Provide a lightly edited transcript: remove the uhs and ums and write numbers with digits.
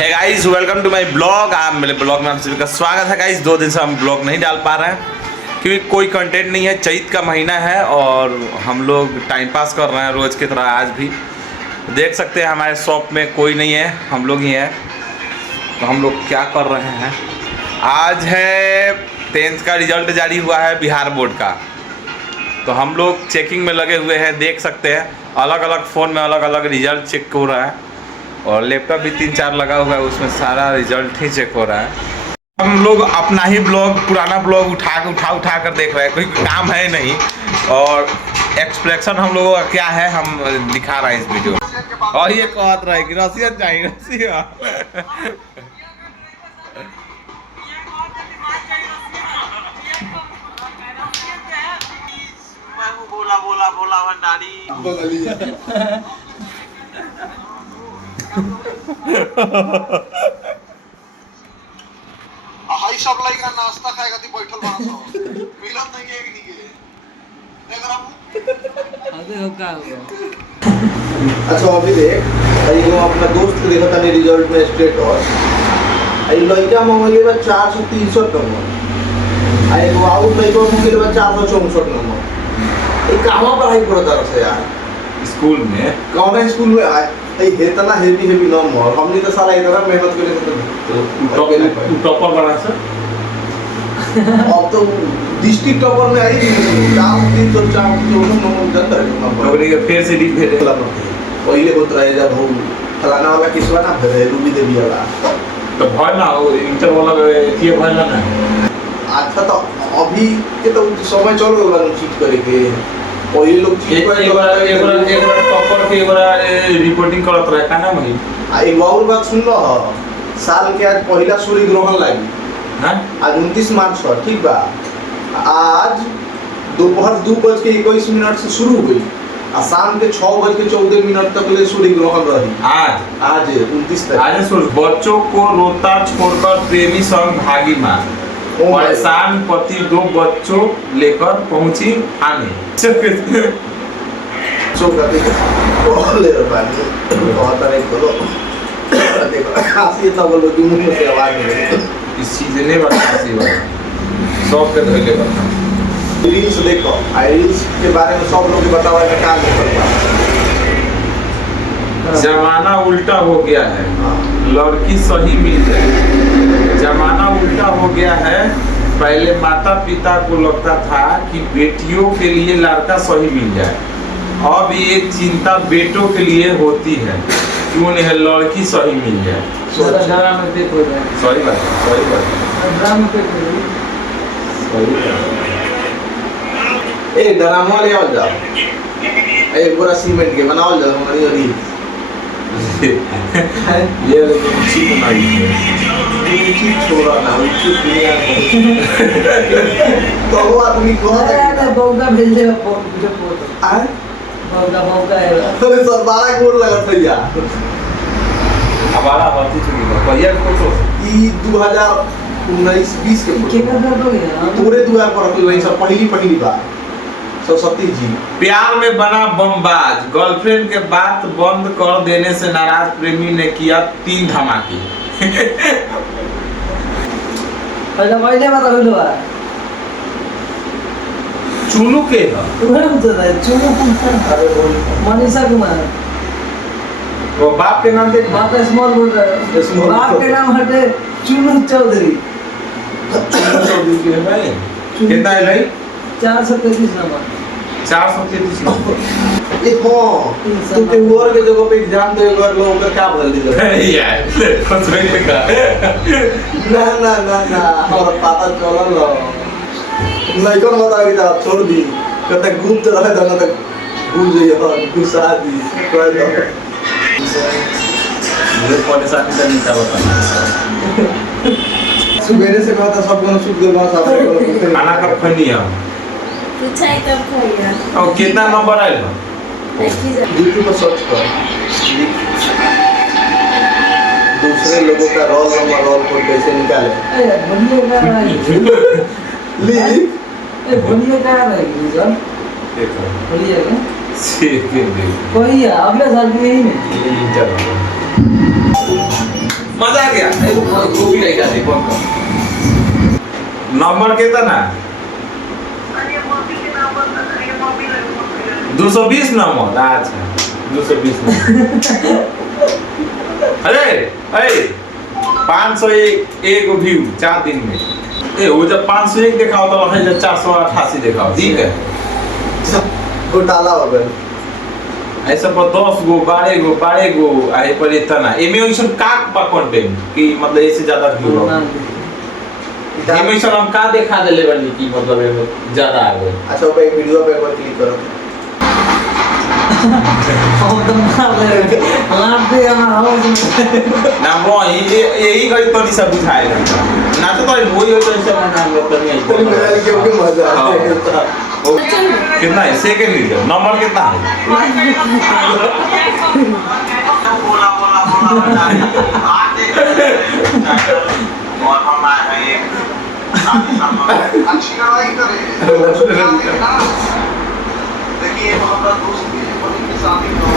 है guys, welcome to my blog. आप मेरे ब्लॉग में आप सभी का स्वागत है गाइस। 2 दिन से हम ब्लॉग नहीं डाल पा रहे हैं क्योंकि कोई कंटेंट नहीं है। चैत का महीना है और हम लोग टाइम पास कर रहे हैं रोज़ की तरह। आज भी देख सकते हैं हमारे शॉप में कोई नहीं है, हम लोग ही हैं। तो हम लोग क्या कर रहे हैं, आज है 10th का रिजल्ट जारी हुआ है बिहार बोर्ड का। तो हम लोग चेकिंग में लगे हुए हैं। देख सकते हैं अलग अलग फ़ोन में अलग अलग रिजल्ट चेक हो रहा है और लैपटॉप भी 3-4 लगा हुआ है, उसमें सारा रिजल्ट ही चेक हो रहा है। हम लोग अपना ही ब्लॉग, पुराना ब्लॉग उठा कर देख रहे हैं। कोई काम है नहीं और एक्सप्रेशन हम लोगों का क्या है हम दिखा रहे हैं इस वीडियो में। और ये कहत रहे कि रसिया चाहिए रसिया। बोला भंडारी हाई सब लाइक नाश्ता खाएगा ती बैठल बना सो मिलन नहीं के एक निके देख रहा अबे हो का हो गया। अच्छा अभी देख भाई वो अपना दोस्त को देखा था रिजल्ट में स्टेटस आई लइका मंगले बा 463 नंबर आई वो आउट लइका मंगले बा 464 नंबर। ये कहां पढ़ाई करता रहे यार? स्कूल में। कौन स्कूल में आए इतना हेवी नंबर? हमने तो साला इतना मेहनत करे तो टॉपर बना सर। अब तो डिस्ट्रिक्ट टॉपर में आई 434 नंबर नंबर फिर से डी भेजे पहले होत रहे जब वो फलाना वाला किसवा ना भेजे रूबी देवी वाला तो भय ना हो इंटर वाला ये भय ना। अच्छा तो अभी के तो समय चल गया चीट करे के पहले लोग चीट करे एक बार टॉपर के एक बार रिपोर्टिंग करत रहे का ना वही। आ एक और बात सुन लो, साल के आज पहला सूर्य ग्रहण लगी हां आज 29 मार्च को, ठीक बा? आज दोपहर 2:21 से शुरू हुई और शाम के 6:14 तक ले सूर्य ग्रहण रही। आज 29 तारीख। आज बच्चों को रोता छोड़कर प्रेमी संग भागी मां, परेशान पति 2 बच्चों लेकर पहुंची थाने। ले रे बात बहुत तरह करो देखो खांसी तो बोलो कि मुंह से आवाज नहीं इस चीज ने बतासी बा सब के धइले बा। रील्स देखो, रील्स के बारे में सब लोग बतावा है क्या करता। जमाना उल्टा हो गया है, लड़की सही मिल जाए। जमाना उल्टा हो गया है। पहले माता पिता को लगता था कि बेटियों के लिए लड़का सही मिल जाए, अब ये चिंता बेटों के लिए होती है क्यों नहीं लड़की सही मिल जाए। ड्रामा में देख हो रहा है। सही बात ड्रामा पे कोई सही बात। ए ड्रामा ले आओ जाओ, ए पूरा सीमेंट के बनाओ जाओ हमारी रील ये चीज बनाई है चीज छोड़ा ना उसी दुनिया तो वो आदमी को अरे बौका भेज दे मुझे फोटो आ बौका है। अरे सब 12 करोड़ लगा था यार। हमारा बाती चुकी है भैया को तो ई 2019-20 के कितना दर्द हो गया पूरे द्वार पर तो वही सब पहली बार सरस्वती जी प्यार में बना बमबाज। गर्लफ्रेंड के बात बंद कर देने से नाराज प्रेमी ने किया 3 धमाके। पहले बता बोलो चुनू के है उधर पूछता है चुनु अरे बोल मनीषा कुमार। वो बाप के नाम देख। बाप का स्मॉल बोल रहा है। Small बाप के नाम हटे चुनु चौधरी। कितना है भाई? 433 नंबर 433 नंबर। ये हां तू के और के जगह पे एग्जाम दे एक बार लोग का क्या भर दी यार कुछ नहीं का ना और पता चलल नहीं कौन बताओ कि आप छोड़ दी कहता गुप्त रहे जाना तक भूल जाइए और गुस्सा दी कोई दो मुझे परेशानी से नहीं था। सुबह से कहता सब को सुध गए बस आप खाना कब खनी है पूछाई कब खोया और कितना नंबर आएगा? यूट्यूब पर सर्च कर दूसरे लोगों का रोल नंबर रोल कोड कैसे निकाले। ए भनिए का लिख ए भनिए का है रिजल्ट देखो भनिए का सीख के देख कोई अगले साल की यही नहीं इंटर मजा कॉपी नहीं जाती फोन कर नंबर कितना 220 नंबर अच्छा 220 अरे अरे 501 व्यू 4 दिन में ए वो जब 501 दिखाओ तो वहाँ जब 488 दिखाओ ठीक है घोटाला हो गया ऐसा पर 10 गो 12 गो आए पर इतना एमे ओइसन का बा कंटेंट कि मतलब इससे ज्यादा व्यू हो एमे ओइसन हम का दिखा देले बनी कि मतलब एमे ज्यादा आ गए अच्छा वो एक वीडियो पे एक बार क्लिक करो हम तो मार ले लाभ दे हम नाम रो यही गई तो नहीं सब बुझाए ना तो वही हो तो ऐसा नाम रो तो नहीं कोई मेरा क्योंकि मजा आता है ओ, कितना है सेकंड लीजिए नंबर कितना है और हम आए हैं ये अच्छी लड़ाई करे देखिए हमारा दोस्त भी है बड़ी के साथ